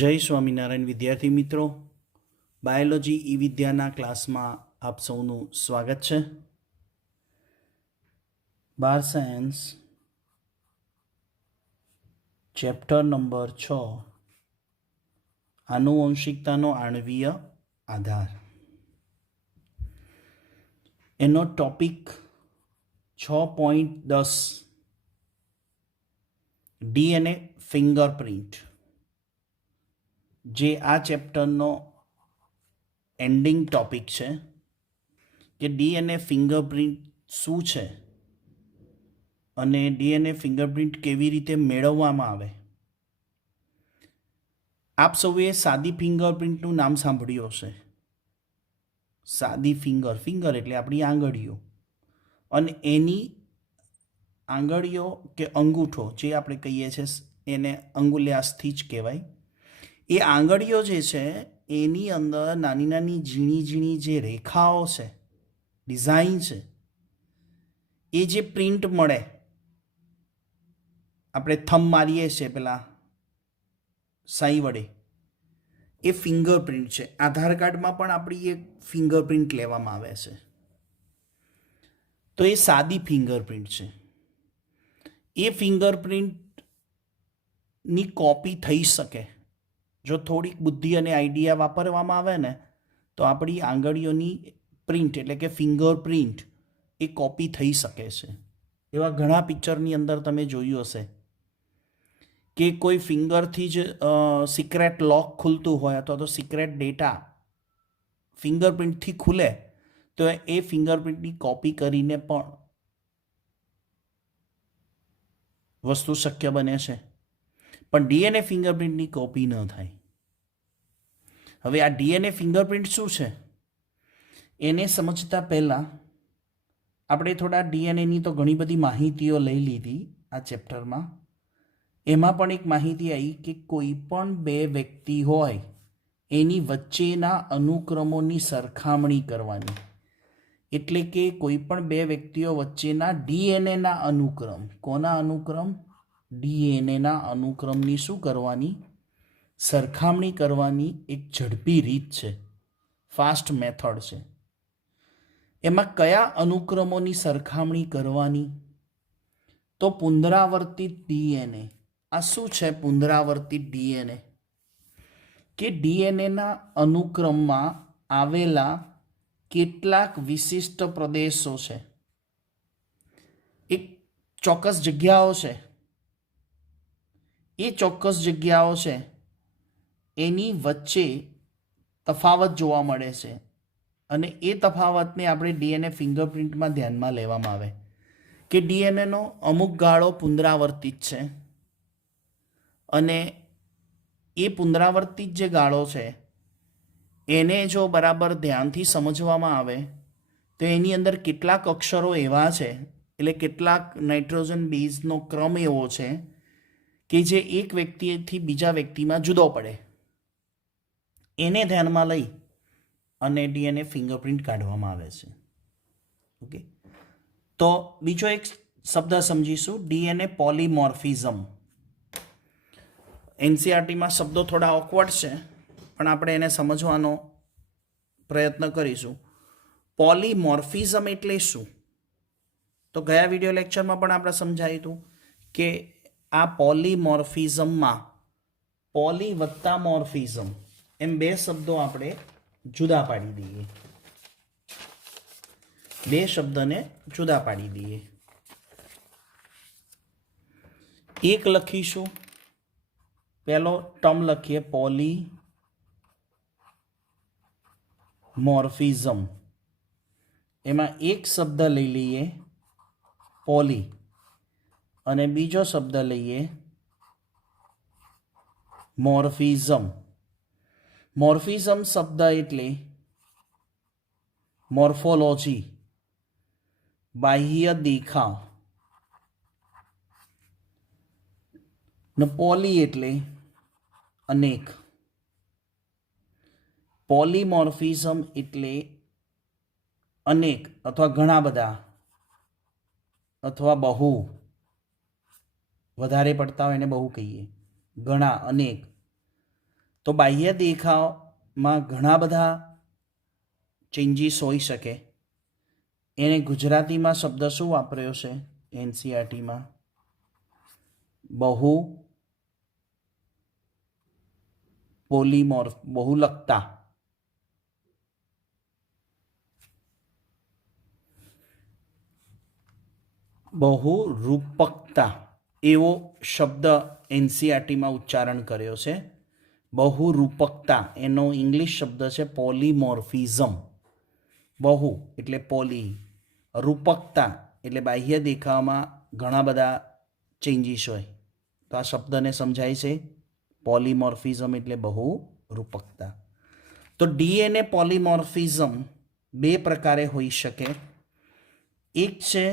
જય સ્વામિનારાયણ વિદ્યાર્થી મિત્રો, બાયોલોજી ઈ વિદ્યાના ક્લાસમાં આપ સૌનું સ્વાગત છે. બાર સાયન્સ ચેપ્ટર નંબર 6 આનુવંશિકતાનો આણ્વીય આધાર. એનો ટોપિક 6.10 ડીએનએ ફિંગરપ્રિન્ટ, જે આ ચેપ્ટરનો એન્ડિંગ ટોપિક છે કે ડીએનએ ફિંગરપ્રિન્ટ શું છે અને ડીએનએ ફિંગરપ્રિન્ટ કેવી રીતે મેળવવામાં આવે. આપ સૌએ સાદી ફિંગરપ્રિન્ટનું નામ સાંભળ્યું હશે. સાદી ફિંગર એટલે આપણી આંગળીઓ, અને એની આંગળીઓ કે અંગૂઠો જે આપણે કહીએ છીએ એને અંગુલ્યાસ્થિ જ કહેવાય. એ આંગળીઓ જે છે એની અંદર નાની નાની ઝીણી ઝીણી જે રેખાઓ છે, ડિઝાઇન છે, એ જે પ્રિન્ટ મળે, આપણે થંબ મારીએ છીએ પેલા સાઈ વડે, એ ફિંગરપ્રિન્ટ છે. આધાર કાર્ડમાં પણ આપણી એક ફિંગરપ્રિન્ટ લેવામાં આવે છે. તો એ સાદી ફિંગરપ્રિન્ટ છે. એ ફિંગરપ્રિન્ટની કોપી થઈ શકે જો થોડીક બુદ્ધિ અને આઈડિયા વાપરવામાં આવે ને, તો આપણી આંગળીઓની પ્રિન્ટ એટલે કે ફિંગરપ્રિન્ટ એ કોપી થઈ શકે છે. એવા ઘણા પિક્ચરની અંદર તમે જોયું હશે કે કોઈ ફિંગરથી જ સિક્રેટ લોક ખુલતું હોય અથવા તો સિક્રેટ ડેટા ફિંગરપ્રિન્ટથી ખુલે, તો એ ફિંગરપ્રિન્ટની કોપી કરીને પણ વસ્તુ શક્ય બને છે. પણ ડીએનએ ફિંગરપ્રિન્ટની કોપી ન થાય. હવે આ ડીએનએ ફિંગરપ્રિન્ટ શું છે એને સમજતા પહેલાં આપણે થોડા ડીએનએની તો ઘણી બધી માહિતીઓ લઈ લીધી આ ચેપ્ટરમાં. એમાં પણ એક માહિતી આવી કે કોઈ પણ બે વ્યક્તિ હોય એની વચ્ચેના અનુક્રમોની સરખામણી કરવાની. એટલે કે કોઈ પણ બે વ્યક્તિઓ વચ્ચેના ડીએનએના અનુક્રમ, કોના અનુક્રમ? ડીએનએના અનુક્રમની શું કરવાની? સરખામણી કરવાની એક ઝડપી રીત છે, ફાસ્ટ મેથડ છે. એમાં કયા અનુક્રમોની સરખામણી કરવાની? તો પુનરાવર્તિત ડીએનએ. આ શું છે પુનરાવર્તિત ડીએનએ? કે ડીએનએના અનુક્રમમાં આવેલા કેટલાક વિશિષ્ટ પ્રદેશો છે, એક ચોક્કસ જગ્યાઓ છે. એ ચોક્કસ જગ્યાઓ છે એની વચ્ચે તફાવત જોવા મળે છે, અને એ તફાવતને આપણે ડીએનએ ફિંગરપ્રિન્ટમાં ધ્યાનમાં લેવામાં આવે કે ડીએનએનો અમુક ગાળો પુનરાવર્તિત છે, અને એ પુનરાવર્તિત જે ગાળો છે એને જો બરાબર ધ્યાનથી સમજવામાં આવે તો એની અંદર કેટલાક અક્ષરો એવા છે, એટલે કેટલાક નાઇટ્રોજન બેઝનો ક્રમ એવો છે કે જે એક વ્યક્તિથી બીજા વ્યક્તિમાં જુદો પડે. એને ધ્યાનમાં લઈ અને ડીએનએ ફિંગરપ્રિન્ટ કાઢવામાં આવે છે. ઓકે, તો બીજો એક શબ્દ સમજીશું, ડીએનએ પોલીમોર્ફિઝમ. એનસીઆરટીમાં શબ્દો થોડા ઓકવર્ડ છે, પણ આપણે એને સમજવાનો પ્રયત્ન કરીશું. પોલીમોર્ફિઝમ એટલે શું? તો ગયા વિડીયો લેક્ચરમાં પણ આપણે સમજાયું હતું કે આ પોલીમોર્ફિઝમમાં પોલી વત્તા મોર્ફિઝમ એમ બે શબ્દો આપણે જુદા પાડી દઈએ. બે શબ્દને જુદા પાડી દઈએ. એક લખીશું, પહેલો ટર્મ લખીએ પોલી મોર્ફિઝમ. એમાં એક શબ્દ લઈ લઈએ પોલી, અને બીજો શબ્દ લઈએ મોર્ફિઝમ. મોર્ફિઝમ શબ્દ એટલે મોર્ફોલોજી, બાહ્ય દેખાવ, ને પોલી એટલે અનેક. પોલીમોર્ફિઝમ એટલે અનેક અથવા ઘણા બધા અથવા બહુ, વધારે પડતા હોય એને બહુ કહીએ, ઘણા, અનેક. તો બાહ્ય દેખાવમાં ઘણા બધા ચેન્જીસ હોઈ શકે. એને ગુજરાતીમાં શબ્દ શું વાપર્યો છે એનસીઆરટીમાં? બહુ પોલીમોર્ફ, બહુલકતા. બહુરૂપકતા એવો શબ્દ એનસીઆરટીમાં ઉચ્ચારણ કર્યો છે. બહુરૂપકતા એનો ઇંગ્લિશ શબ્દ છે પોલીમોર્ફિઝમ. બહુ એટલે પોલી, રૂપકતા એટલે બાહ્ય દેખાવમાં ઘણા બધા ચેન્જીસ હોય. તો આ શબ્દને સમજાય છે. પોલીમોર્ફિઝમ એટલે બહુરૂપકતા. તો ડીએનએ પોલીમોર્ફિઝમ બે પ્રકારે હોઈ શકે. એક છે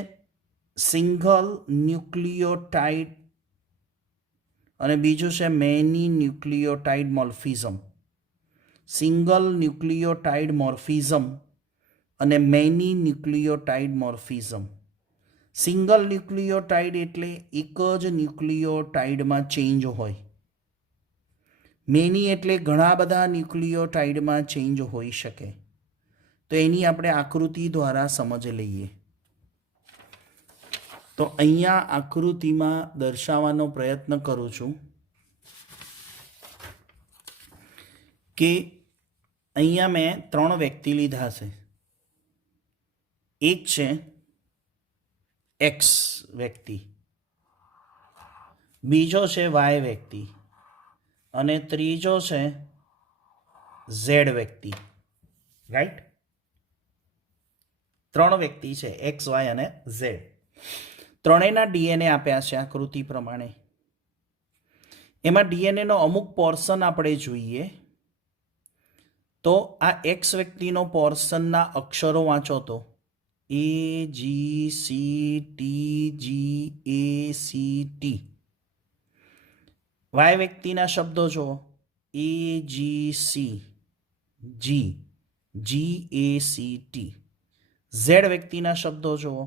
સિંગલ ન્યુક્લિયોટાઇડ અને બીજું છે મેની ન્યુક્લિયોટાઇડ મોર્ફિઝમ. સિંગલ ન્યુક્લિયોટાઇડ મોર્ફિઝમ અને મેની ન્યુક્લિયોટાઇડ મોર્ફિઝમ. સિંગલ ન્યુક્લિયોટાઇડ એટલે એક જ ન્યુક્લિયોટાઇડમાં ચેન્જ હોય. મેની એટલે ઘણા બધા ન્યુક્લિયોટાઇડમાં ચેન્જ હોઈ શકે. તો એની આપણે આકૃતિ દ્વારા સમજ લઈએ. તો અહીંયા આકૃતિમાં દર્શાવવાનો પ્રયત્ન કરું છું કે અહીંયા મેં 3 વ્યક્તિ લીધા છે. એક છે એક્સ વ્યક્તિ, બીજો છે વાય વ્યક્તિ અને ત્રીજો છે ઝેડ વ્યક્તિ. રાઈટ? 3 વ્યક્તિ છે, એક્સ, વાય અને ઝેડ. ત્રણેયના ડીએનએ આપ્યા છે આકૃતિ પ્રમાણે. એમાં ડીએનએનો અમુક પોર્શન આપણે જોઈએ. તો આ એક્સ વ્યક્તિનો પોર્શનના અક્ષરો વાંચો તો AGCTGACT. વાય વ્યક્તિના શબ્દો જુઓ AGCGACT. ઝેડ વ્યક્તિના શબ્દો જુઓ,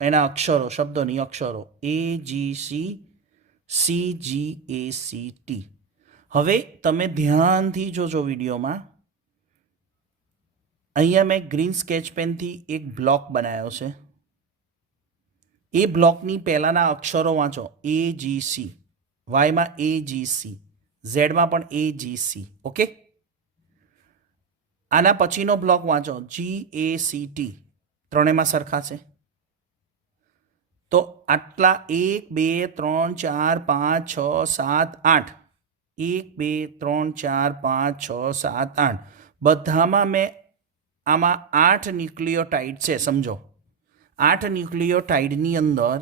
એના અક્ષરો, શબ્દોની અક્ષરો AGCCGACT. હવે તમે ધ્યાનથી જોજો વિડીયોમાં. અહીંયા મેં ગ્રીન સ્કેચ પેનથી એક બ્લોક બનાવ્યો છે. એ બ્લોકની પહેલાંના અક્ષરો વાંચો AGC. વાયમાં AGC, ઝેડમાં પણ AGC. ઓકે? આના પછીનો બ્લોક વાંચો GACT. ત્રણેયમાં સરખા છે. તો આટલા 1 2 3 4 5 6 7 8. 1 2 3 4 5 6 7 8 બધામાં મેં આમાં 8 ન્યુક્લિયોટાઇડ છે. સમજો, 8 ન્યુક્લિયોટાઇડની અંદર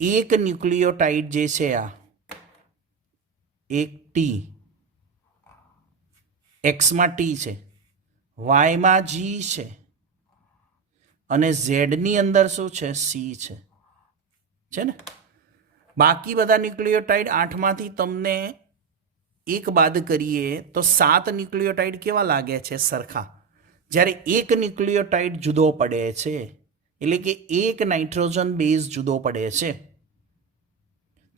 એક ન્યુક્લિયોટાઇડ જે છે આ એક ટી, એક્સમાં ટી છે, વાયમાં જી છે અને ઝેડની અંદર શું છે? સી છે ને? બાકી બધા ન્યુક્લિયોટાઇડ 8માંથી તમને એક બાદ કરીએ તો 7 ન્યુક્લિયોટાઇડ કેવા લાગે છે? સરખા. જ્યારે એક ન્યુક્લિયોટાઇડ જુદો પડે છે, એટલે કે એક નાઇટ્રોજન બેઝ જુદો પડે છે,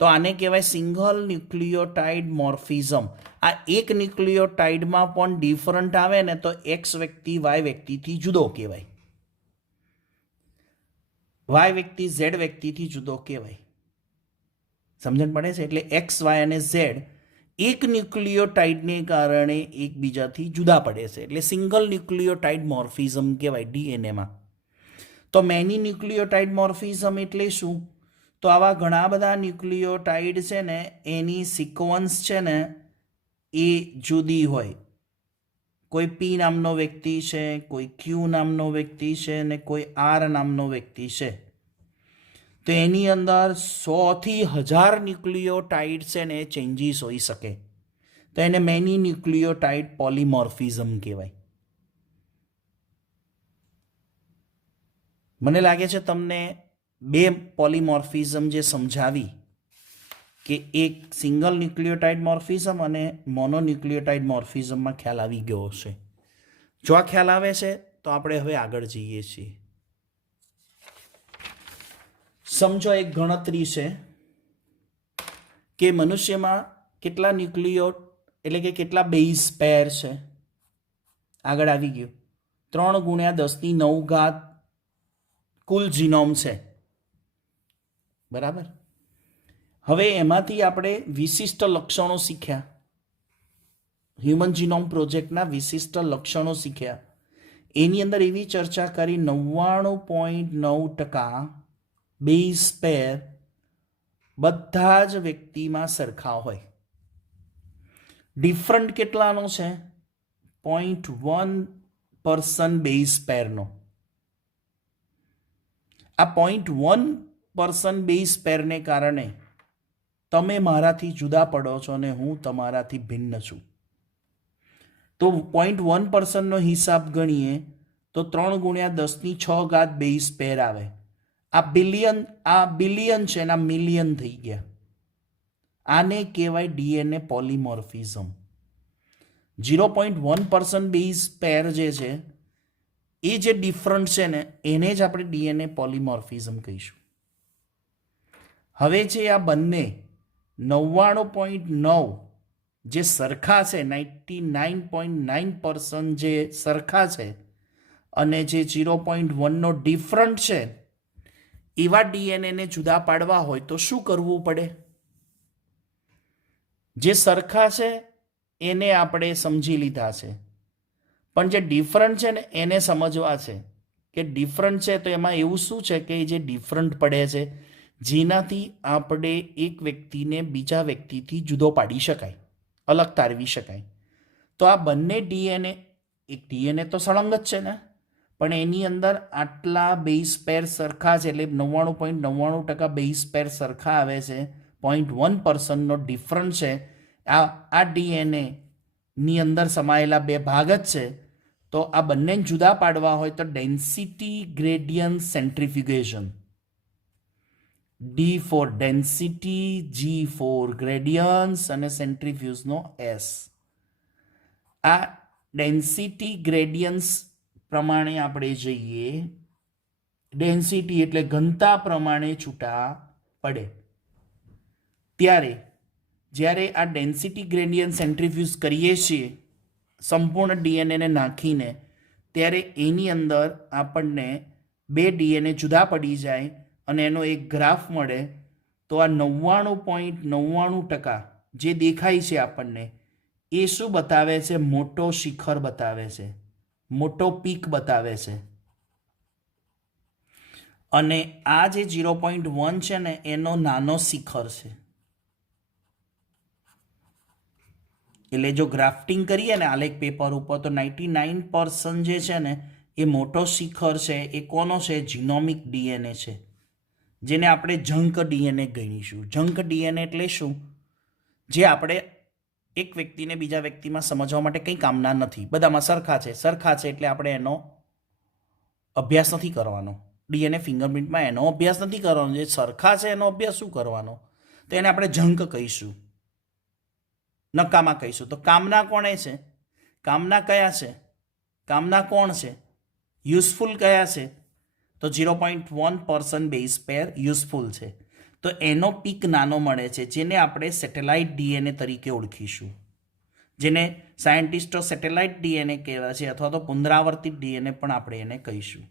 તો આને કહેવાય સિંગલ ન્યુક્લિયોટાઇડ મોર્ફિઝમ. આ એક ન્યુક્લિયોટાઇડમાં પણ ડિફરન્ટ આવે ને તો એક્સ વ્યક્તિ વાય વ્યક્તિથી જુદો કહેવાય, વાય વ્યક્તિ ઝેડ વ્યક્તિથી જુદો કહેવાય. સમજણ પડે છે? એટલે એક્સ, વાય અને ઝેડ એક ન્યુક્લિયોટાઇડને કારણે એકબીજાથી જુદા પડે છે, એટલે સિંગલ ન્યુક્લિયોટાઇડ મોર્ફિઝમ કહેવાય ડીએનએમાં. તો મેની ન્યુક્લિયોટાઇડ મોર્ફિઝમ એટલે શું? તો આવા ઘણા બધા ન્યુક્લિયોટાઇડ છે ને એની સિક્વન્સ છે ને એ જુદી હોય. કોઈ પી નામનો વ્યક્તિ છે, કોઈ ક્યુ નામનો વ્યક્તિ છે અને કોઈ આર નામનો વ્યક્તિ છે. તો એની અંદર 100થી 1000 ન્યુક્લિયોટાઇડ છે ને ચેન્જીસ હોઈ શકે. તો એને મેની ન્યુક્લિયોટાઇડ પોલીમોર્ફિઝમ કહેવાય. મને લાગે છે તમને બે પોલીમોર્ફિઝમ જે સમજાવી કે એક સિંગલ ન્યુક્લિયોટાઇડ મોર્ફિઝમ અને મોનોન્યુક્લિયોટાઇડ મોર્ફિઝમમાં ખ્યાલ આવી ગયો હશે. જો આ ખ્યાલ આવે છે તો આપણે હવે આગળ જઈએ છીએ. સમજો એક ગણતરી છે કે મનુષ્યમાં કેટલા એટલે કે કેટલા બેઝ પેર છે. આગળ આવી ગયું 3 ગુણ્યા 10⁹ કુલ જીનોમ છે. બરાબર. હવે એમાંથી આપણે વિશિષ્ટ લક્ષણો શીખ્યા. હ્યુમન જીનોમ પ્રોજેક્ટના વિશિષ્ટ લક્ષણો શીખ્યા. એની અંદર એવી ચર્ચા કરી 99.9% બેઝ પેર બધા જ વ્યક્તિમાં સરખા હોય. ડિફરન્ટ કેટલાનો છે? 0.1% બેઝ પેરનો. આ 0.1% બેઝ પેરને કારણે તમે મારાથી જુદા પડો છો અને હું તમારાથી ભિન્ન છું. તો 0.1%નો હિસાબ ગણીએ તો 3 ગુણ્યા 10⁶ બેઝ પેર આવે. આ બિલિયન છે એના મિલિયન થઈ ગયા. આને કહેવાય ડીએનએ પોલીમોર્ફિઝમ. 0.1% બેઝ પેર જે છે એ જે ડિફરન્ટ છે ને એને જ આપણે ડીએનએ પોલીમોર્ફિઝમ કહીશું. હવે જે આ બંને 99.9 જે સરખા છે, 99.9% જે સરખા છે અને જે 0.1નો ડિફરન્ટ છે, એવા ડીએનએને જુદા પાડવા હોય તો શું કરવું પડે? જે સરખા છે એને આપણે સમજી લીધા છે, પણ જે ડિફરન્ટ છે ને એને સમજવા છે કે ડિફરન્ટ છે તો એમાં એવું શું છે કે જે ડિફરન્ટ પડે છે જેનાથી આપણે એક વ્યક્તિને બીજા વ્યક્તિથી જુદો પાડી શકાય, અલગ તારવી શકાય. તો આ બંને ડીએનએ, એક ડીએનએ તો સળંગ જ છે ને, પણ એની અંદર આટલા બેઝ પેર સરખા છે એટલે 99.99% બેઝ પેર સરખા આવે છે. 0.1%નો ડિફરન્ટ છે. આ ડીએનએ ની અંદર સમાયેલા બે ભાગ જ છે. તો આ બંનેને જુદા પાડવા હોય તો density gradient centrifugation, D for density, G for gradients અને સેન્ટ્રીફ્યુઝનો એસ. આ ડેન્સિટી ગ્રેડિયન્ટ્સ પ્રમાણે આપણે જઈએ, ડેન્સિટી એટલે ઘનતા પ્રમાણે છૂટા પડે. જ્યારે આ ડેન્સિટી ગ્રેડિયન્ટ સેન્ટ્રીફ્યુઝ કરીએ છીએ સંપૂર્ણ ડીએનએને નાખીને, ત્યારે એની અંદર આપણને બે ડીએનએ જુદા પડી જાય અને એનો એક ગ્રાફ મળે. તો આ 99.99% જે દેખાય છે આપણને એ શું બતાવે છે? મોટો શિખર બતાવે છે, મોટો પીક બતાવે છે. અને આ જે 0.1 છે ને એનો નાનો શિખર છે. એટલે જો ગ્રાફ્ટિંગ કરીએ ને આલેખ પેપર ઉપર તો 99% જે છે ને એ મોટો શિખર છે એ કોનો છે? જીનોમિક ડીએનએ છે, જેને આપણે જંક ડીએનએ ગણીશું. જંક ડીએનએ એટલે શું? જે આપણે એક વ્યક્તિને બીજા વ્યક્તિમાં સમજવા માટે કંઈ કામના નથી, બધામાં સરખા છે. સરખા છે એટલે આપણે એનો અભ્યાસ નથી કરવાનો. ડીએનએ ફિંગરપ્રિન્ટમાં એનો અભ્યાસ નથી કરવાનો. જે સરખા છે એનો અભ્યાસ શું કરવાનો? તો એને આપણે જંક કહીશું, નકામા કહીશું. તો કામના કોણે છે? કામના કયા છે? કામના કોણ છે? યુઝફુલ કયા છે? તો 0.1% બેઝ પેર યુઝફુલ છે. તો એનો પીક નાનો મળે છે, જેને આપણે સેટેલાઇટ ડીએનએ તરીકે ઓળખીશું, જેને સાયન્ટિસ્ટો સેટેલાઇટ ડીએનએ કહેવાય છે, અથવા તો પુનરાવર્તિત ડીએનએ પણ આપણે એને કહીશું.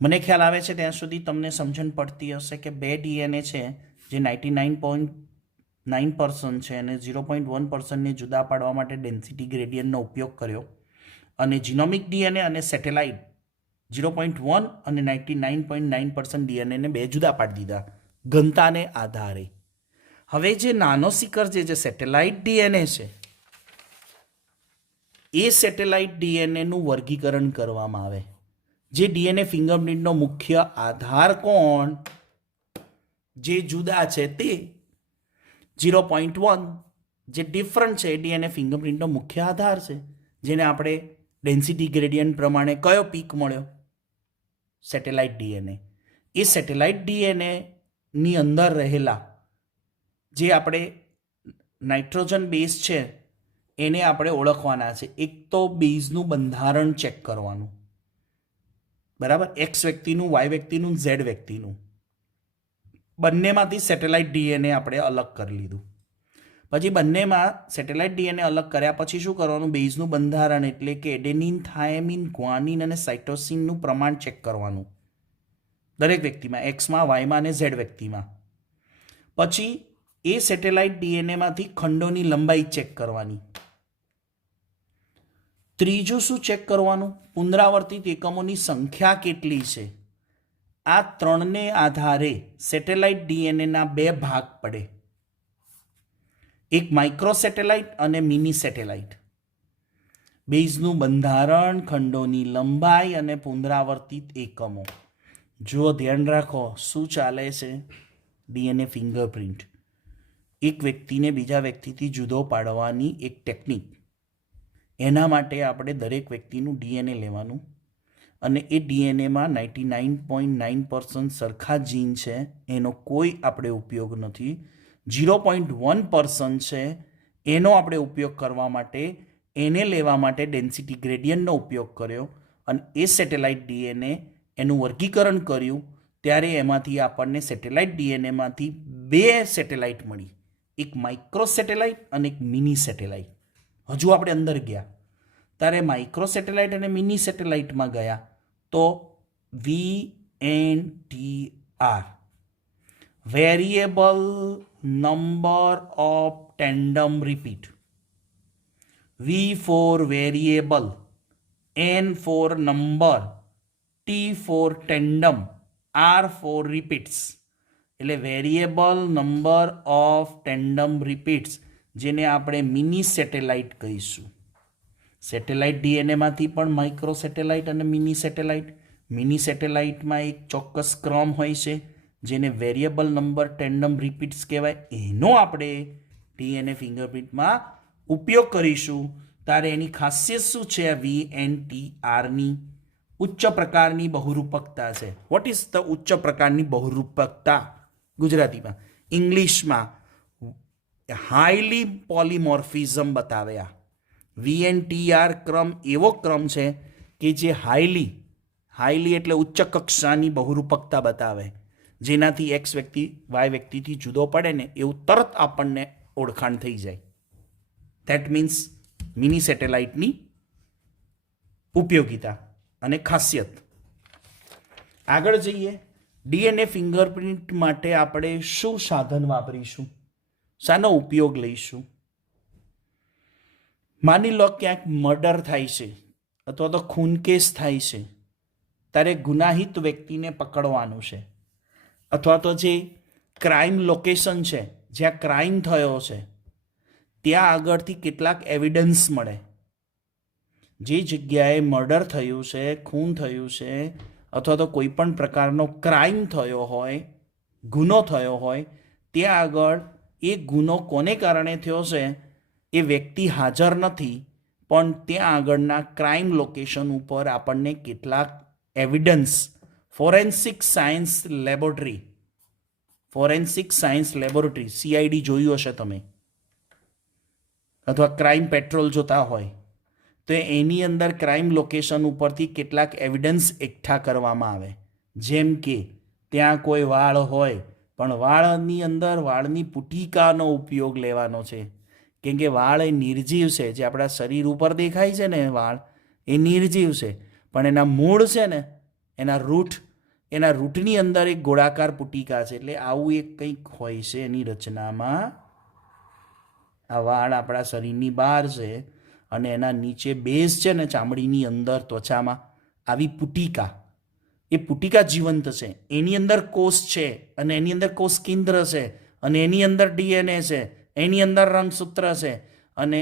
મને ખ્યાલ આવે છે ત્યાં સુધી તમને સમજણ પડતી હશે કે બે ડીએનએ છે જે 99.9% છે અને 0.1%ને જુદા પાડવા માટે ડેન્સિટી ગ્રેડિયન્ટનો ઉપયોગ કર્યો, અને જીનોમિક ડીએનએ અને સેટેલાઇટ 0.1 અને 99.9% ડીએનએને બે જુદા પાડી દીધા ઘનતાને આધારે. હવે જે નાનો શિખર જે સેટેલાઇટ ડીએનએ છે એ સેટેલાઇટ ડીએનએનું વર્ગીકરણ કરવામાં આવે. જે ડીએનએ ફિંગરપ્રિન્ટનો મુખ્ય આધાર કોણ? જે જુદા છે તે 0.1 જે ડિફરન્ટ છે એ ડીએનએ ફિંગરપ્રિન્ટનો મુખ્ય આધાર છે, જેને આપણે ડેન્સિટી ગ્રેડિયન્ટ પ્રમાણે કયો પીક મળ્યો? Satellite DNA. એ સેટેલાઇટ ડીએનએ ની અંદર રહેલા જે આપણે નાઇટ્રોજન બેઝ છે એને આપણે ઓળખવાના છે. એક તો બેઝનું બંધારણ ચેક કરવાનું, બરાબર, એક્સ વ્યક્તિનું, વાય વ્યક્તિનું, ઝેડ વ્યક્તિનું, બંનેમાંથી સેટેલાઇટ ડીએનએ આપણે અલગ કરી લીધું. પછી બંનેમાં સેટેલાઇટ ડીએનએ અલગ કર્યા પછી શું કરવાનું? બેઝનું બંધારણ એટલે કે એડેનિન, થાયમિન, ગ્વાનિન અને સાઇટોસિનનું પ્રમાણ ચેક કરવાનું દરેક વ્યક્તિમાં, એક્સમાં, વાયમાં અને ઝેડ વ્યક્તિમાં. પછી એ સેટેલાઇટ ડીએનએમાંથી ખંડોની લંબાઈ ચેક કરવાની. ત્રીજું શું ચેક કરવાનું? પુનરાવર્તિત એકમોની સંખ્યા કેટલી છે. આ ત્રણને આધારે સેટેલાઇટ ડીએનએના બે ભાગ પડે, એક માઇક્રો સેટેલાઇટ અને મિની સેટેલાઇટ. બેઝનું બંધારણ, ખંડોની લંબાઈ અને પુનરાવર્તિત એકમો. જુઓ, ધ્યાન રાખો શું ચાલે છે. ડીએનએ ફિંગરપ્રિન્ટ એક વ્યક્તિને બીજા વ્યક્તિથી જુદો પાડવાની એક ટેકનિક. એના માટે આપણે દરેક વ્યક્તિનું ડીએનએ લેવાનું અને એ ડીએનએમાં 99.9% સરખા જીન છે, એનો કોઈ આપણે ઉપયોગ નથી. 0.1% છે, એનો આપણે ઉપયોગ કરવા માટે, એને લેવા માટે ડેન્સિટી ગ્રેડિયન્ટનો ઉપયોગ કર્યો અને એ સેટેલાઇટ ડીએનએ એનું વર્ગીકરણ કર્યું. ત્યારે એમાંથી આપણને સેટેલાઇટ ડીએનએમાંથી બે સેટેલાઇટ મળી, એક માઇક્રો સેટેલાઇટ અને એક મિની સેટેલાઇટ. હજુ આપણે અંદર ગયા ત્યારે માઇક્રો સેટેલાઇટ અને મિની સેટેલાઇટમાં ગયા તો VNTR, variable number of tandem repeat. V for variable, N for number, T for tandem, R for repeats. એટલે variable number of tandem repeats, જેને આપણે મિની સેટેલાઇટ કહીશું. સેટેલાઇટ ડીએનએમાંથી પણ માઇક્રો સેટેલાઇટ અને mini સેટેલાઇટમાં એક ચોક્કસ ક્રમ હોય છે જેને વેરિયેબલ નંબર ટેન્ડમ રિપીટ્સ કહેવાય. એનો આપણે ડીએનએ ફિંગરપ્રિન્ટમાં ઉપયોગ કરીશું. ત્યારે એની ખાસિયત શું છે? VNTRની ઉચ્ચ પ્રકારની બહુરૂપકતા છે. વોટ ઇઝ ધ ઉચ્ચ પ્રકારની બહુરૂપકતા? ગુજરાતીમાં, ઇંગ્લિશમાં હાઈલી પોલીમોર્ફિઝમ બતાવ્યા. VNTR ક્રમ એવો ક્રમ છે કે જે હાઈલી એટલે ઉચ્ચ કક્ષાની બહુરૂપકતા બતાવે, જેનાથી એક્સ વ્યક્તિ વાય વ્યક્તિથી જુદો પડે ને એવું તરત આપણને ઓળખાણ થઈ જાય. ધેટ મીન્સ મિની સેટેલાઇટની ઉપયોગિતા અને ખાસિયત. આગળ જઈએ. ડીએનએ ફિંગરપ્રિન્ટ માટે આપણે શું સાધન વાપરીશું, શાનો ઉપયોગ લઈશું? માની લો ક્યાંક મર્ડર થાય છે અથવા તો ખૂનકેસ થાય છે, ત્યારે ગુનાહિત વ્યક્તિને પકડવાનું છે, અથવા તો જે ક્રાઇમ લોકેશન છે જ્યાં ક્રાઇમ થયો છે ત્યાં આગળથી કેટલાક એવિડન્સ મળે. જે જગ્યાએ મર્ડર થયું છે, ખૂન થયું છે અથવા તો કોઈ પણ પ્રકારનો ક્રાઇમ થયો હોય, ગુનો થયો હોય, ત્યાં આગળ એ ગુનો કોને કારણે થયો છે એ વ્યક્તિ હાજર નથી, પણ ત્યાં આગળના ક્રાઇમ લોકેશન ઉપર આપણને કેટલાક evidence forensic science laboratory CID જોયું હશે તમે, અથવા ક્રાઇમ પેટ્રોલ જોતા હોય તો એની અંદર ક્રાઇમ લોકેશન ઉપરથી કેટલાક એવિડન્સ એકઠા કરવામાં આવે. જેમ કે ત્યાં કોઈ વાળ હોય પણ વાળની અંદર વાળની પુટિકાનો ઉપયોગ લેવાનો છે, કેમ કે વાળ એ નિર્જીવ છે. જે આપણા શરીર ઉપર દેખાય છે ને વાળ એ નિર્જીવ છે, પણ એના મૂળ છે ને, એના રૂટની અંદર એક ગોળાકાર પુટિકા છે. એટલે આવું એક કંઈક હોય છે એની રચનામાં. આ વાળ આપણા શરીરની બહાર છે અને એના નીચે બેઝ છે ને ચામડીની અંદર ત્વચામાં આવી પુટિકા, એ પુટિકા જીવંત છે. એની અંદર કોષ છે અને એની અંદર કોષ કેન્દ્ર છે અને એની અંદર DNA છે, એની અંદર રંગસૂત્ર છે અને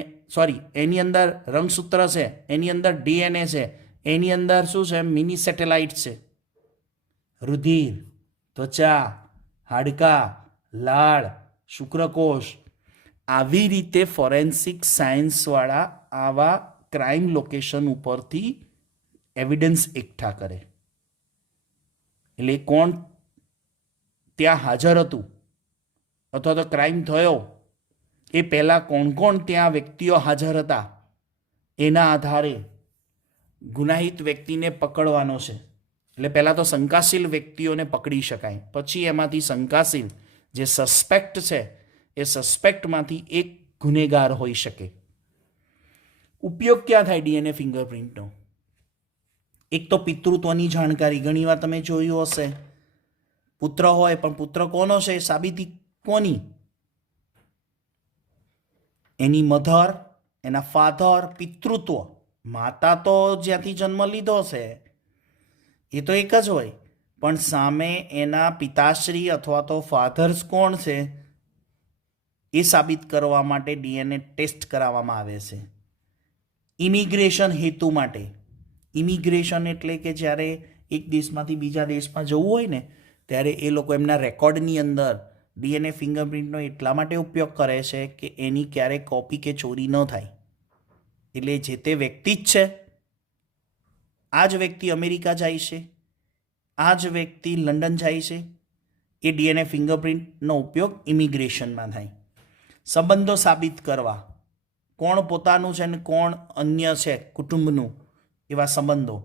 એની અંદર રંગસૂત્ર છે, એની અંદર DNA છે, એની અંદર શું છે? મિની સેટેલાઇટ છે. રુધિર, ત્વચા, હાડકાં, લાળ, શુક્રકોષ, આવી રીતે ફોરેન્સિક સાયન્સવાળા આવા ક્રાઇમ લોકેશન ઉપરથી એવિડન્સ એકઠા કરે. એટલે કોણ ત્યાં હાજર હતું અથવા તો ક્રાઇમ થયો એ પહેલાં કોણ કોણ ત્યાં વ્યક્તિઓ હાજર હતા, એના આધારે ગુનાહિત વ્યક્તિને પકડવાનો છે. એટલે પહેલાં તો શંકાશીલ વ્યક્તિઓને પકડી શકાય, પછી એમાંથી શંકાશીલ જે સસ્પેક્ટ છે એ સસ્પેક્ટમાંથી એક ગુનેગાર હોઈ શકે. ઉપયોગ ક્યાં થાય ડીએનએ ફિંગરપ્રિન્ટનો? એક તો પિતૃત્વની જાણકારી. ઘણીવાર તમે જોયું હશે, પુત્ર હોય પણ પુત્ર કોનો છે, સાબિતી કોની? એની મધર, એના ફાધર, પિતૃત્વ. માતા તો જ્યાંથી જન્મ લીધો છે એ તો એક જ હોય, પણ સામે એના પિતાશ્રી અથવા તો ફાધર્સ કોણ છે એ સાબિત કરવા માટે ડીએનએ ટેસ્ટ કરાવવામાં આવે છે ઇમિગ્રેશન હેતુ માટે. ઇમિગ્રેશન એટલે કે જ્યારે એક દેશમાંથી બીજા દેશમાં જવું હોય ને, ત્યારે એ લોકો એમના રેકોર્ડની અંદર ડીએનએ ફિંગરપ્રિન્ટનો એટલા માટે ઉપયોગ કરે છે કે એની ક્યારેય કોપી કે ચોરી ન થાય. એટલે જે તે વ્યક્તિ જ છે, આ જ વ્યક્તિ અમેરિકા જાય છે, આ જ વ્યક્તિ લંડન જાય છે, એ ડીએનએ ફિંગરપ્રિન્ટનો ઉપયોગ ઇમિગ્રેશનમાં થાય. સંબંધો સાબિત કરવા, કોણ પોતાનું છે ને કોણ અન્ય છે કુટુંબનું, એવા સંબંધો.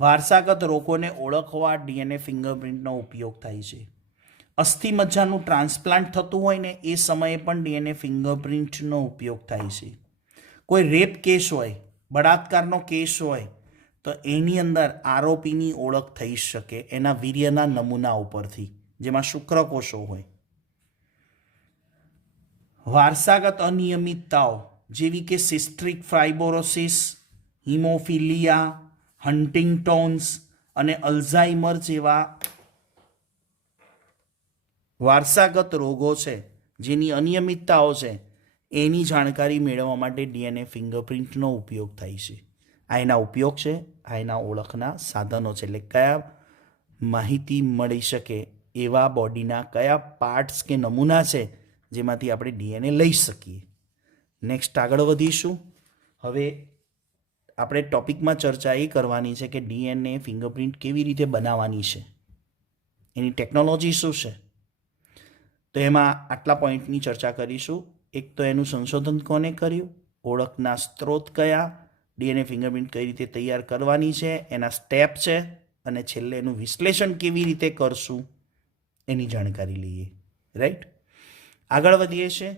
વારસાગત રોગોને ઓળખવા ડીએનએ ફિંગરપ્રિન્ટનો ઉપયોગ થાય છે. અસ્થિ મજ્જાનું ટ્રાન્સપ્લાન્ટ થતું હોય ને એ સમયે પણ ડીએનએ ફિંગરપ્રિન્ટનો ઉપયોગ થાય છે. કોઈ રેપ કેસ હોય, બળાત્કારનો કેસ હોય, તો એની અંદર આરોપીની ઓળખ થઈ શકે એના વીર્યના નમૂના ઉપરથી, જેમાં શુક્રકોષો હોય. વારસાગત અનિયમિતતાઓ જેવી કે સિસ્ટ્રિક ફાઇબ્રોસિસ, હિમોફિલિયા, હન્ટિંગ્ટોન્સ અને અલ્ઝાઇમર જેવા વારસાગત રોગો છે, જેની અનિયમિતતાઓ છે, એની જાણકારી મેળવવા માટે ડીએનએ ફિંગરપ્રિન્ટનો ઉપયોગ થાય છે. આ એના ઉપયોગ છે, આ એના ઓળખના સાધનો છે. એટલે કયા માહિતી મળી શકે એવા બોડીના કયા પાર્ટ્સ કે નમૂના છે જેમાંથી આપણે ડીએનએ લઈ શકીએ. નેક્સ્ટ આગળ વધીશું. હવે આપણે ટોપિકમાં ચર્ચા એ કરવાની છે કે ડીએનએ ફિંગરપ્રિન્ટ કેવી રીતે બનાવવાની છે, એની ટેકનોલોજી શું છે. તો એમાં આટલા પોઈન્ટની ચર્ચા કરીશું. એક તો એનું સંશોધન કોને કર્યું, ઓળખના સ્ત્રોત કયા, ડીએનએ ફિંગરપ્રિન્ટ કઈ રીતે તૈયાર કરવાની છે, એના સ્ટેપ છે, અને છેલ્લે એનું વિશ્લેષણ કેવી રીતે કરશું એની જાણકારી લઈએ. રાઈટ, આગળ વધીએ છીએ.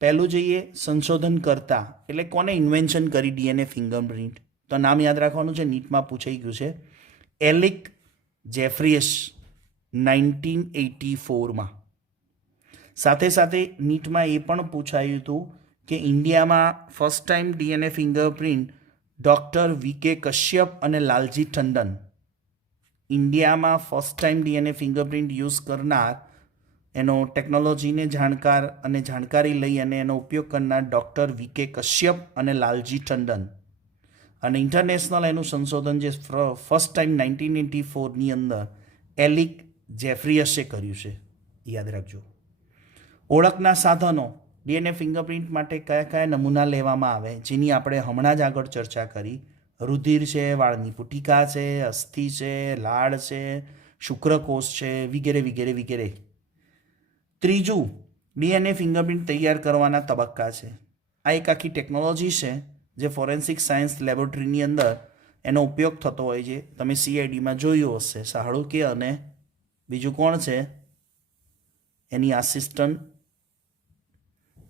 પહેલું જોઈએ સંશોધન કરતા, એટલે કોને ઇન્વેન્શન કરી ડીએનએ ફિંગરપ્રિન્ટ. તો નામ યાદ રાખવાનું છે, નીટમાં પૂછાઈ ગયું છે. એલિક જેફ્રીયસ 1984માં. સાથે સાથે નીટમાં એ પણ પૂછાયું હતું કે ઇન્ડિયામાં first time DNA fingerprint doctor V K. Kashyap અને લાલજી ટંડન. ઇન્ડિયામાં first time DNA fingerprint use કરનાર, એનો ટેકનોલોજીને જાણકાર અને જાણકારી લઈ અને એનો ઉપયોગ કરનાર ડૉક્ટર વી.કે. કશ્યપ અને લાલજી ટંડન. અને ઇન્ટરનેશનલ એનું સંશોધન જે ફર્સ્ટ ટાઈમ 1984ની અંદર એલિક જેફ્રીયસે કર્યું છે, યાદ રાખજો. ઓળખના સાધનો, ડીએનએ ફિંગરપ્રિન્ટ માટે કયા કયા નમૂના લેવામાં આવે, જેની આપણે હમણાં જ આગળ ચર્ચા કરી. રુધિર છે, વાળની પુટિકા છે, અસ્થિ છે, લાળ છે, શુક્રકોષ છે, વગેરે વગેરે વગેરે. ત્રીજું, ડીએનએ ફિંગરપ્રિન્ટ તૈયાર કરવાના તબક્કા છે. આ એક આખી ટેકનોલોજી છે જે ફોરેન્સિક સાયન્સ લેબોરેટરીની અંદર એનો ઉપયોગ થતો હોય છે. તમે સીઆઈડીમાં જોયું હશે, સાહળુકે અને બીજું કોણ છે એની આસિસ્ટન્ટ,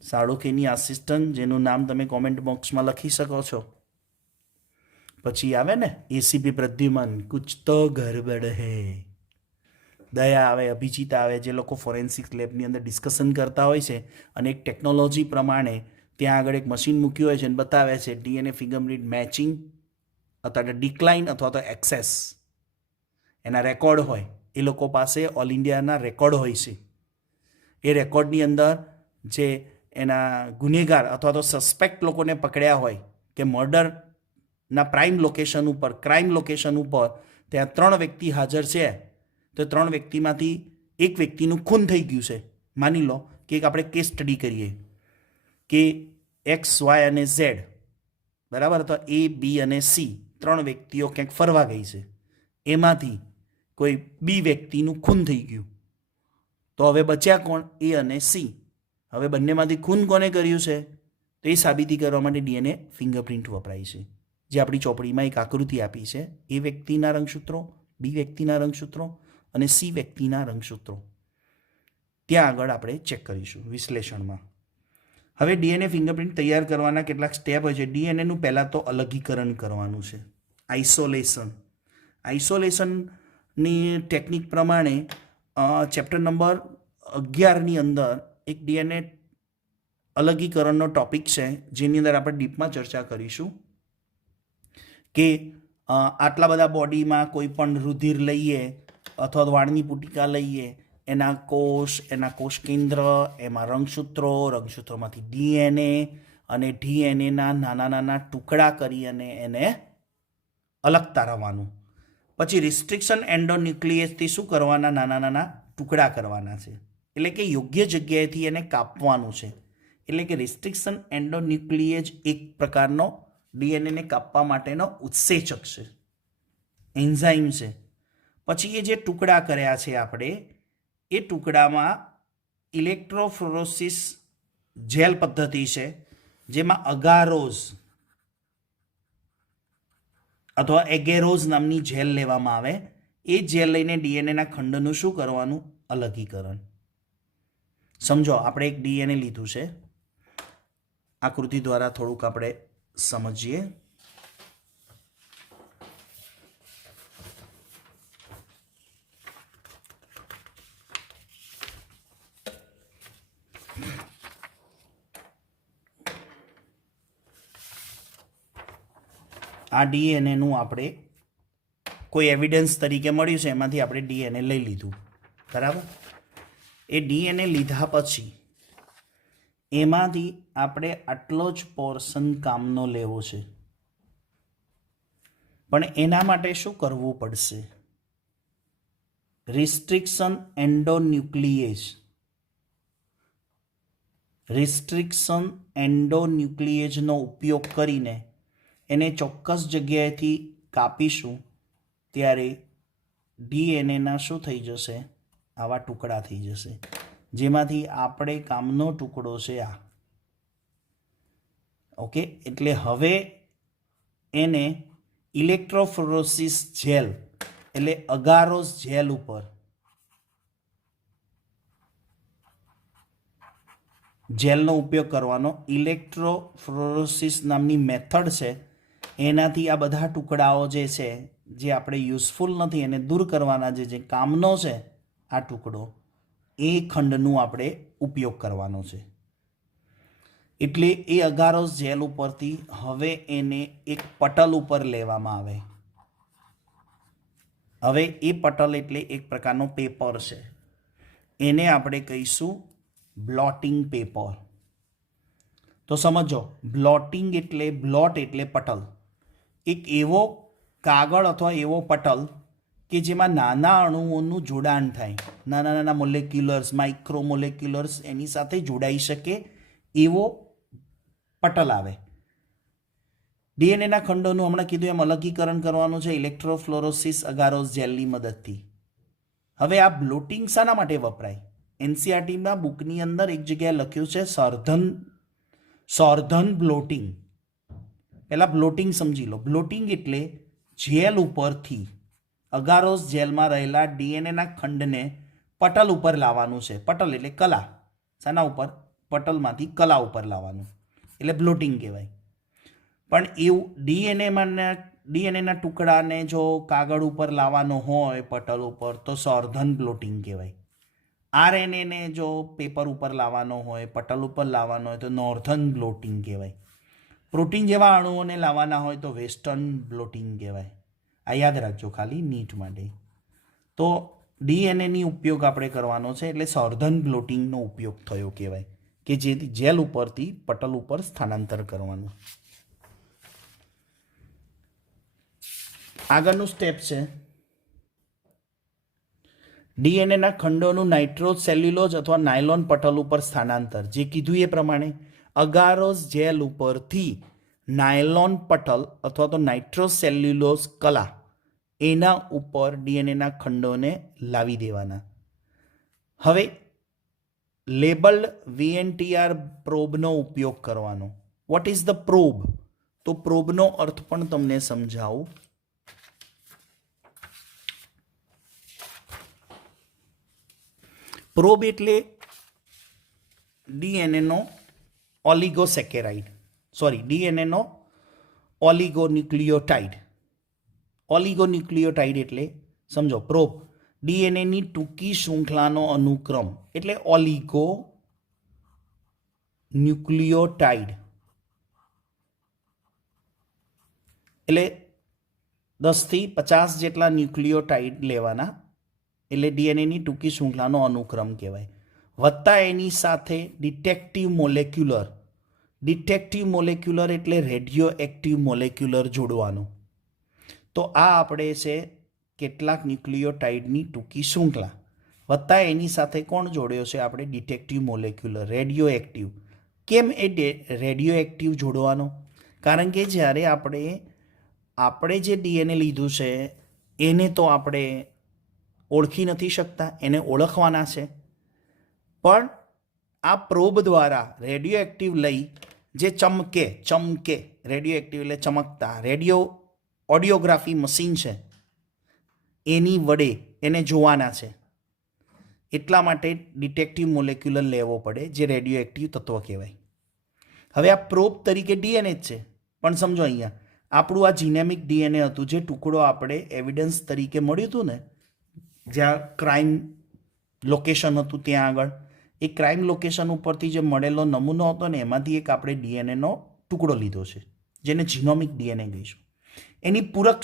સાળુકેની આસિસ્ટન્ટ, જેનું નામ તમે કોમેન્ટ બોક્સમાં લખી શકો છો. પછી આવે ને એસીપી પ્રદ્યુમન, કુછ તો ગરબડ હે. દયા આવે, અભિજીત આવે, જે લોકો ફોરેન્સિક લેબની અંદર ડિસ્કશન કરતા હોય છે અને એક ટેકનોલોજી પ્રમાણે ત્યાં આગળ એક મશીન મૂક્યું હોય છે અને બતાવે છે ડીએનએ ફિંગરપ્રિન્ટ મેચિંગ અથવા તો ડિક્લાઇન અથવા તો એક્સેસ. એના રેકોર્ડ હોય, એ લોકો પાસે ઓલ ઇન્ડિયાના રેકોર્ડ હોય છે. એ રેકોર્ડની અંદર જે એના ગુનેગાર અથવા તો સસ્પેક્ટ લોકોને પકડ્યા હોય કે મર્ડરના ક્રાઇમ લોકેશન ઉપર ત્યાં 3 વ્યક્તિ હાજર છે, તો 3 વ્યક્તિમાંથી એક વ્યક્તિનું ખૂન થઈ ગયું છે. માની લો કે એક આપણે કેસ સ્ટડી કરીએ કે એક્સ, વાય અને ઝેડ, બરાબર, તો એ, બી અને સી 3 વ્યક્તિઓ ક્યાંક ફરવા ગઈ છે, એમાંથી કોઈ બી વ્યક્તિનું ખૂન થઈ ગયું. તો હવે બચ્યા કોણ? એ અને સી. હવે બંનેમાંથી ખૂન કોને કર્યું છે તો એ સાબિતી કરવા માટે ડીએનએ ફિંગરપ્રિન્ટ વપરાય છે, જે આપણી ચોપડીમાં એક આકૃતિ આપી છે. એ વ્યક્તિના રંગસૂત્રો, બી વ્યક્તિના રંગસૂત્રો અને સી વ્યક્તિના રંગસૂત્રો. ત્યાં આગળ આપણે ચેક કરીશું વિશ્લેષણમાં. હવે ડીએનએ ફિંગરપ્રિન્ટ તૈયાર કરવાના કેટલાક સ્ટેપ હોય છે. ડીએનએનું પહેલાં તો અલગીકરણ કરવાનું છે, આઇસોલેશનની ટેકનિક પ્રમાણે ચેપ્ટર નંબર 11ની અંદર એક ડીએનએ અલગીકરણનો ટોપિક છે, જેની અંદર આપણે ડીપમાં ચર્ચા કરીશું કે આટલા બધા બોડીમાં કોઈ પણ રુધિર લઈએ અથવા વાળની પુટિકા લઈએ, એના કોષ કેન્દ્ર, એમાં રંગસૂત્રોમાંથી ડીએનએ અને ડીએનએના નાના નાના ટુકડા કરી અને એને અલગ તારવવાનું. પછી રિસ્ટ્રિક્શન એન્ડોન્યુક્લિયસથી શું કરવાના, નાના નાના ટુકડા કરવાના છે, એટલે કે યોગ્ય જગ્યાએથી એને કાપવાનું છે. એટલે કે રિસ્ટ્રિક્શન એન્ડોન્યુક્લિયેજ એક પ્રકારનો ડીએનએને કાપવા માટેનો ઉત્સેચક છે, એન્ઝાઇમ છે. પછી એ જે ટુકડા કર્યા છે આપણે, એ ટુકડામાં ઇલેક્ટ્રોફોરેસિસ જેલ પદ્ધતિ છે, જેમાં અગારોઝ અથવા એગેરોઝ નામની જેલ લેવામાં આવે. એ જેલ લઈને ડીએનએના ખંડનું શું કરવાનું, અલગીકરણ. સમજો, આપણે એક ડીએનએ લીધું છે, આકૃતિ દ્વારા થોડુંક આપણે સમજીએ. આ ડીએનએનું આપણે કોઈ એવિડન્સ તરીકે મળ્યું છે, એમાંથી આપણે ડીએનએ લઈ લીધું, બરાબર. એ ડીએનએ લીધા પછી એમાંથી આપણે આટલો જ પોર્શન કામનો લેવો છે, પણ એના માટે શું કરવું પડશે, રિસ્ટ્રિક્શન એન્ડોન્યુક્લિયેજનો ઉપયોગ કરીને એને ચોક્કસ જગ્યાએથી કાપીશું, ત્યારે ડીએનએના શું થઈ જશે, આવા ટુકડા થઈ જશે, જેમાંથી આપણે કામનો ટુકડો છે આ. ઓકે, એટલે હવે એને ઇલેક્ટ્રોફોરેસિસ જેલ એટલે અગારોઝ જેલ ઉપર જેલનો ઉપયોગ કરવાનો. ઇલેક્ટ્રોફોરેસિસ નામની મેથડ છે, એનાથી આ બધા ટુકડાઓ જે છે, જે આપણે યુઝફુલ નથી, એને દૂર કરવાના. જે કામનો છે આ ટુકડો, એ ખંડનું આપણે ઉપયોગ કરવાનો છે. એટલે એ અગારોઝ જેલ ઉપરથી હવે એને એક પટલ ઉપર લેવામાં આવે. હવે એ પટલ એટલે એક પ્રકારનો પેપર છે, એને આપણે કહીશું બ્લોટિંગ પેપર. તો સમજો, બ્લોટ એટલે પટલ, એક એવો કાગળ અથવા એવો પટલ કે જેમાં નાના અણુઓનું જોડાણ થાય, નાના નાના મોલેક્યુલર્સ, માઇક્રોમોલેક્યુલર્સ એની સાથે જોડાઈ શકે એવો પટલ આવે. ડીએનએના ખંડોનું હમણાં કીધું એમ અલગીકરણ કરવાનું છે ઇલેક્ટ્રોફ્લોરોસિસ અગારોઝ જેલની મદદથી. હવે આ બ્લોટિંગ શાના માટે વપરાય? એનસીઆરટીના બુકની અંદર એક જગ્યાએ લખ્યું છે સોર્ધન બ્લોટિંગ. પહેલાં બ્લોટિંગ સમજી લો. બ્લોટિંગ એટલે જેલ ઉપરથી, અગારોઝ જેલમાં રહેલા ડીએનએના ખંડને પટલ ઉપર લાવવાનું છે. પટલ એટલે કલા. શાના ઉપર? પટલમાંથી કલા ઉપર લાવવાનું, એટલે બ્લોટિંગ કહેવાય. પણ એવું ડીએનએના ટુકડાને જો કાગળ ઉપર લાવવાનો હોય પટલ ઉપર, તો સોર્ધન બ્લોટિંગ કહેવાય. આરએનએને જો પેપર ઉપર લાવવાનો હોય, પટલ ઉપર લાવવાનો હોય, તો નોર્ધન બ્લોટિંગ કહેવાય. પ્રોટીન જેવા અણુઓને લાવવાના હોય તો વેસ્ટર્ન બ્લોટિંગ કહેવાય. આ યાદ રાખજો ખાલી નીટ માટે. તો ડીએનએની ઉપયોગ આપણે કરવાનો છે, એટલે સોર્ધન બ્લોટિંગનો ઉપયોગ થયો કહેવાય, કે જેથી જેલ ઉપરથી પટલ ઉપર સ્થાનાંતર કરવાનું. આગળનું સ્ટેપ છે ડીએનએના ખંડોનું નાઇટ્રોઝ સેલ્યુલોઝ અથવા નાયલોન પટલ ઉપર સ્થાનાંતર. જે કીધું એ પ્રમાણે અગારોઝ જેલ ઉપરથી નાયલોન પટલ અથવા તો નાઇટ્રોઝ સેલ્યુલોઝ કલા, એના ઉપર ડીએનએના ખંડોને લાવી દેવાના. હવે લેબલ્ડ વીએનટીઆર પ્રોબનો ઉપયોગ કરવાનો. What is the probe? તો પ્રોબનો અર્થ પણ તમને સમજાવું. પ્રોબ એટલે ડીએનએનો ઓલિગોસેકેરાઇડ, સોરી ડીએનએનો ઓલિગોન્યુક્લિયોટાઇડ. ઓલિગોન્યુક્લિયોટાઇડ એટલે સમજો પ્રોબ, ડીએનએની ટૂંકી શૃંખલાનો અનુક્રમ એટલે ઓલિગો ન્યુક્લિયોટાઇડ. એટલે 10 થી 50 જેટલા ન્યુક્લિયોટાઇડ લેવાના, એટલે ડીએનએની ટૂંકી શૃંખલાનો અનુક્રમ કહેવાય. વત્તા એની સાથે ડિટેક્ટિવ મોલેક્યુલર એટલે રેડિયો એક્ટિવ મોલેક્યુલર જોડવાનું. તો આ આપણે છે કેટલાક ન્યુક્લિયોટાઇડની ટૂંકી શૃંખલા, વત્તા એની સાથે કોણ જોડ્યો છે આપણે ડિટેક્ટિવ મોલેક્યુલર રેડિયો એક્ટિવ. કેમ એ રેડિયો એક્ટિવ જોડવાનો? કારણ કે જ્યારે આપણે જે ડીએનએ લીધું છે એને તો આપણે ઓળખી નથી શકતા, એને ઓળખવાના છે. પણ આ પ્રોબ દ્વારા રેડિયો એક્ટિવ લઈ જે ચમકે રેડિયો એક્ટિવ એટલે ચમકતા રેડિયો ઓડિયોગ્રાફી મશીન છે એની વડે એને જોવાના છે. એટલા માટે ડિટેક્ટિવ મોલેક્યુલર લેવો પડે જે રેડિયો એક્ટિવ તત્વ કહેવાય. હવે આ પ્રોબ તરીકે ડીએનએ જ છે, પણ સમજો અહીંયા આપણું આ જીનેમિક ડીએનએ હતું, જે ટુકડો આપણે એવિડન્સ તરીકે મળ્યું હતું ને, જ્યાં ક્રાઇમ લોકેશન હતું ત્યાં આગળ, એ ક્રાઇમ લોકેશન ઉપરથી જે મળેલો નમૂનો હતો ને એમાંથી એક આપણે ડીએનએનો ટુકડો લીધો છે, જેને જીનોમિક ડીએનએ કહીશું. એની પૂરક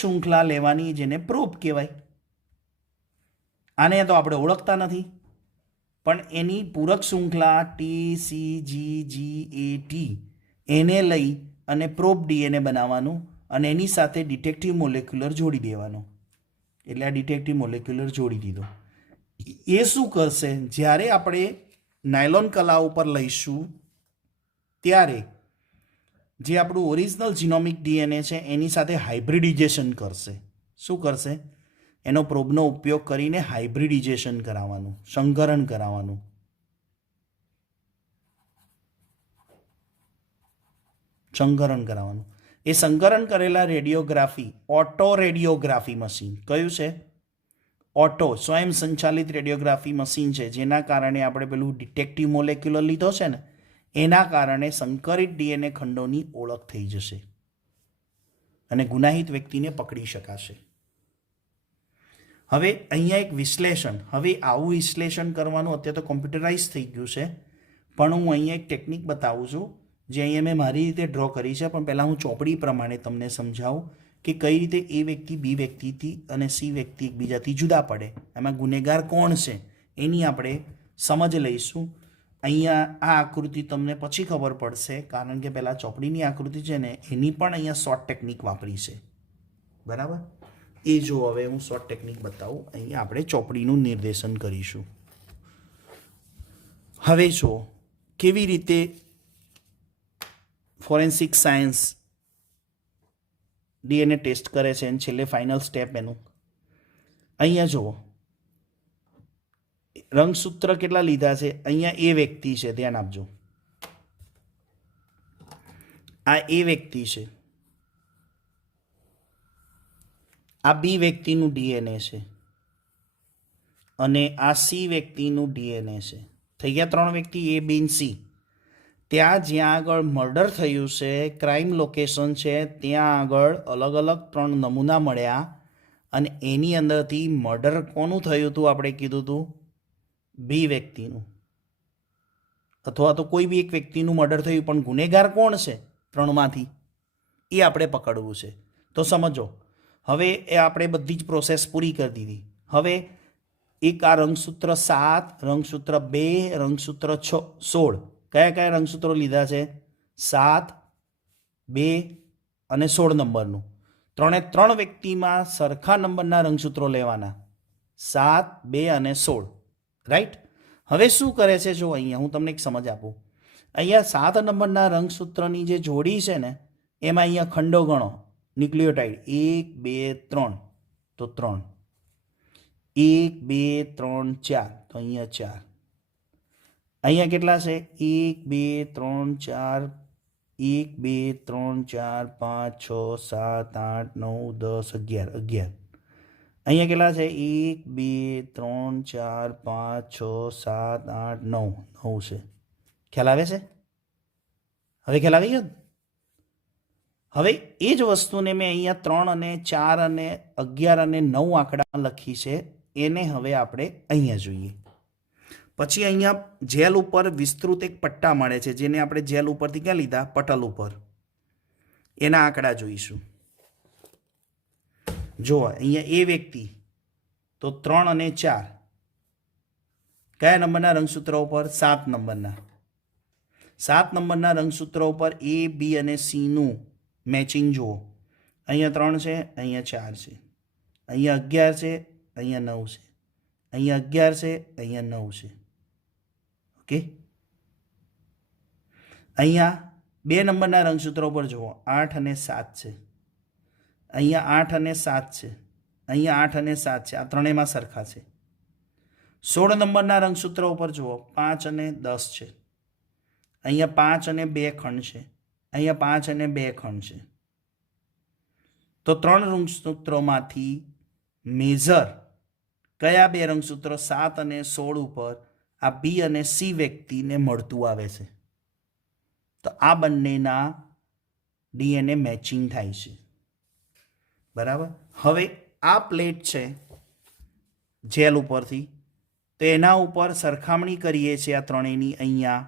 શૃંખલા લેવાની, જેને પ્રોબ કહેવાય. આને તો આપણે ઓળખતા નથી, પણ એની પૂરક શૃંખલા TCGGAT એને લઈ અને પ્રોબ ડીએનએ બનાવવાનું અને એની સાથે ડિટેક્ટિવ મોલેક્યુલર જોડી દેવાનું. એટલે આ ડિટેક્ટિવ મોલેક્યુલર જોડી દીધો. એ શું કરશે? જ્યારે આપણે નાયલોન કલા ઉપર લઈશું ત્યારે જે આપણું ઓરિજિનલ જીનોમિક ડીએનએ છે એની સાથે હાઇબ્રિડિઝેશન કરશે. શું કરશે? એનો પ્રોબનો ઉપયોગ કરીને હાઇબ્રિડિઝેશન કરાવવાનું, સંકરણ કરાવવાનું. એ સંકરણ કરેલા રેડિયોગ્રાફી, ઓટો રેડિયોગ્રાફી મશીન કયું છે? ઓટો, સ્વયં સંચાલિત રેડિયોગ્રાફી મશીન છે, જેના કારણે આપણે પેલું ડિટેક્ટિવ મોલેક્યુલર લીધો છે ને, એના કારણે સંકરિત ડીએનએ ખંડોની ઓળખ થઈ જશે અને ગુનાહિત વ્યક્તિને પકડી શકાશે. હવે અહીંયા એક વિશ્લેષણ, હવે આવું વિશ્લેષણ કરવાનું અત્યારે તો કોમ્પ્યુટરાઇઝ થઈ ગયું છે, પણ હું અહીંયા એક ટેકનિક બતાવું છું જે અહીંયા મેં મારી રીતે ડ્રો કરી છે. પણ પહેલાં હું ચોપડી પ્રમાણે તમને સમજાવું કે કઈ રીતે એ વ્યક્તિ બી વ્યક્તિથી અને સી વ્યક્તિ એકબીજાથી જુદા પડે, એમાં ગુનેગાર કોણ છે એની આપણે સમજ લઈશું. અહીંયા આ આકૃતિ તમને પછી ખબર પડશે, કારણ કે પહેલાં ચોપડીની આકૃતિ છે ને એની પણ અહીંયા શોર્ટ ટેકનિક વાપરી છે, બરાબર? એ જો હવે હું શોર્ટ ટેકનિક બતાવું. અહીંયા આપણે ચોપડીનું નિર્દેશન કરીશું. હવે જો કેવી રીતે ફોરેન્સિક સાયન્સ ડીએનએ ટેસ્ટ કરે છે અને છેલ્લે ફાઇનલ સ્ટેપ એનું. અહીંયા જુઓ, રંગસૂત્ર કેટલા લીધા છે? અહીંયા એ વ્યક્તિ છે, ધ્યાન આપજો. આ એ વ્યક્તિ છે, આ બી વ્યક્તિનું ડીએનએ છે અને આ સી વ્યક્તિનું ડીએનએ છે. થઈ ગયા 3 વ્યક્તિ, એ, બી અને સી. ત્યાં જ્યાં આગળ મર્ડર થયું છે, ક્રાઇમ લોકેશન છે, ત્યાં આગળ અલગ અલગ 3 નમૂના મળ્યા અને એની અંદરથી મર્ડર કોનું થયું હતું? આપણે કીધું હતું બી વ્યક્તિનું, અથવા તો કોઈ બી એક વ્યક્તિનું મર્ડર થયું, પણ ગુનેગાર કોણ છે 3માંથી એ આપણે પકડવું છે. તો સમજો, હવે એ આપણે બધી જ પ્રોસેસ પૂરી કરી દીધી. હવે એક આ રંગસૂત્ર 7, રંગસૂત્ર 2, રંગસૂત્ર 16, કયા રંગસૂત્રો લીધા છે? 7, 2 અને 16 નંબરનું. 3 વ્યક્તિમાં સરખા નંબરના રંગસૂત્રો લેવાના, 7, 2 અને 16, રાઈટ? હવે શું કરે છે? જો અહીંયા હું તમને એક સમજ આપું. અહીંયા 7 નંબરના રંગસૂત્રની જે જોડી છે ને, એમાં અહીંયા ખંડો ગણો, ન્યુક્લિયોટાઇડ 1, 2, 3, તો 3, 1, 2, 3, 4, તો અહીંયા 4. અહીંયા કેટલા છે? 1, 2, 3, 4, 1, 2, 3, 4, 5, 6, 7, 8, 9, 10, 11. અહીંયા કેટલા છે? 1 2 3 4 5 6 7 8 9 9 છે. ખ્યાલ આવે છે? હવે ખ્યાલ આવી ગયો? હવે એ જ વસ્તુને મેં અહીંયા 3 અને 4 અને 11 અને 9 આંકડા લખી છે. એને હવે આપણે અહીંયા જોઈએ. પછી અહીંયા જેલ ઉપર વિસ્તૃત એક પટ્ટા મળે છે, જેને આપણે જેલ ઉપરથી ક્યાં લીધા? પટલ ઉપર. એના આંકડા જોઈશું. જો અહીંયા એ વ્યક્તિ તો 3 અને 4 કયા નંબરના રંગસૂત્ર ઉપર? 7 નંબરના. 7 નંબરના રંગસૂત્ર ઉપર એ, બી અને સી નું મેચિંગ જુઓ. અહીંયા 3 છે, અહીંયા 4 છે, અહીંયા 11 છે, અહીંયા 9 છે, અહીંયા 11 છે, અહીંયા 9 છે. ઓકે. અહીંયા 2 નંબરના રંગસૂત્રો પર જુઓ, 8 અને 7 છે, અહીંયા 8 અને 7 છે, અહીંયા 8 અને 7 છે. આ ત્રણેયમાં સરખા છે. 16 નંબરના રંગસૂત્ર ઉપર જુઓ, 5 અને 10 છે, અહીંયા 5 અને 2 ખંડ છે, અહીંયા 5 અને 2 ખંડ છે. તો 3 રંગસૂત્રોમાંથી મેજર કયા 2 રંગસૂત્રો 7 અને 16 ઉપર આ બી અને સી વ્યક્તિને મળતું આવે છે? તો આ બંનેના ડીએનએ મેચિંગ થાય છે. બરાબર. હવે આ પ્લેટ છે જેલ ઉપરથી, તો એના ઉપર સરખામણી કરીએ છીએ આ ત્રણેયની. અહીંયા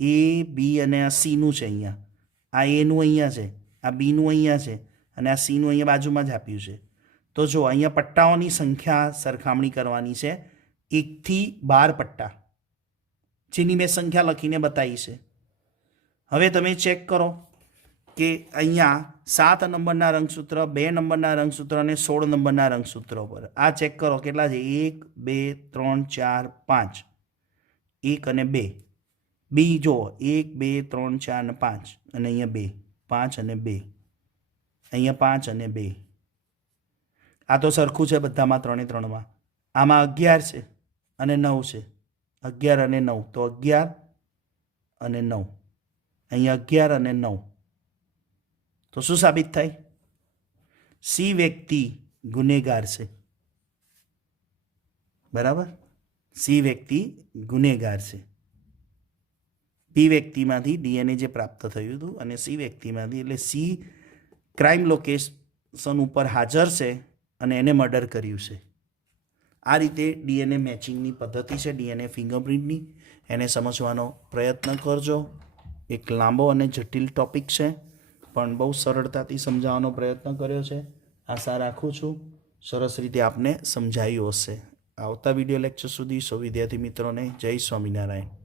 એ, બી અને આ સીનું છે. અહીંયા આ એનું અહીંયા છે, આ બીનું અહીંયા છે, અને આ સીનું અહીંયા બાજુમાં જ આપ્યું છે. તો જો અહીંયા પટ્ટાઓની સંખ્યા સરખામણી કરવાની છે. 1 થી 12 પટ્ટા, જેની મેં સંખ્યા લખીને બતાવી છે. હવે તમે ચેક કરો કે અહીંયા 7 નંબરના રંગસૂત્ર, 2 નંબરના રંગસૂત્ર અને 16 નંબરના રંગસૂત્ર પર આ ચેક કરો કેટલા છે? 1 2 3 4 5, 1 અને 2. બી જો 1 2 3 4 અને 5, અને અહીંયા 2, 5 અને 2, અહીંયા 5 અને 2. આ તો સરખું છે બધામાં, 3 3માં. આમાં 11 છે અને 9 છે, 11 અને 9, તો 11 અને 9, અહીંયા 11 અને 9. તો શું સાબિત થાય? સી વ્યક્તિ ગુનેગાર છે. બરાબર. સી વ્યક્તિ ગુનેગાર છે. બી વ્યક્તિમાંથી ડીએનએ જે પ્રાપ્ત થયું હતું અને સી વ્યક્તિમાંથી, એટલે સી ક્રાઇમ લોકેશન ઉપર હાજર છે અને એને મર્ડર કર્યું છે. આ રીતે ડીએનએ મેચિંગની પદ્ધતિ છે, ડીએનએ ફિંગરપ્રિન્ટની. એને સમજવાનો પ્રયત્ન કરજો. એક લાંબો અને જટિલ ટોપિક છે, પણ બહુ સરળતાથી સમજાવવાનો પ્રયત્ન કર્યો છે. આશા રાખું છું સરસ રીતે આપને સમજાયું હશે. આવતા વિડીયો લેક્ચર સુધી સૌ વિદ્યાર્થી મિત્રોને જય સ્વામિનારાયણ.